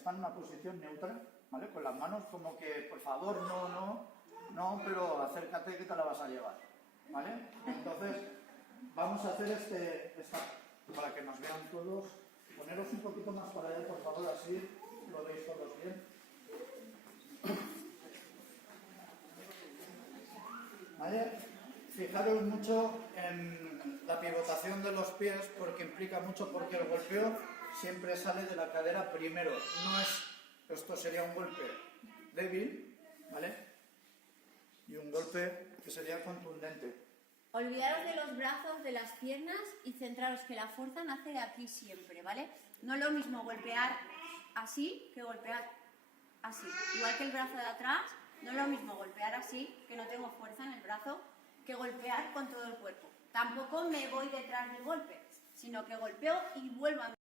está en una posición neutra, ¿vale? Con las manos como que, por favor, no, pero acércate que te la vas a llevar, ¿vale? Entonces, vamos a hacer para que nos vean todos. Poneros un poquito más para allá, por favor, así lo veis todos bien. ¿Vale? Fijaros mucho en la pivotación de los pies porque implica mucho, porque el golpeo siempre sale de la cadera primero. Esto sería un golpe débil, ¿vale? Y un golpe que sería contundente. Olvidaros de los brazos, de las piernas y centraros que la fuerza nace de aquí siempre, ¿vale? No es lo mismo golpear así que golpear así. Igual que el brazo de atrás, no es lo mismo golpear así, que no tengo fuerza en el brazo, que golpear con todo el cuerpo. Tampoco me voy detrás del golpe, sino que golpeo y vuelvo a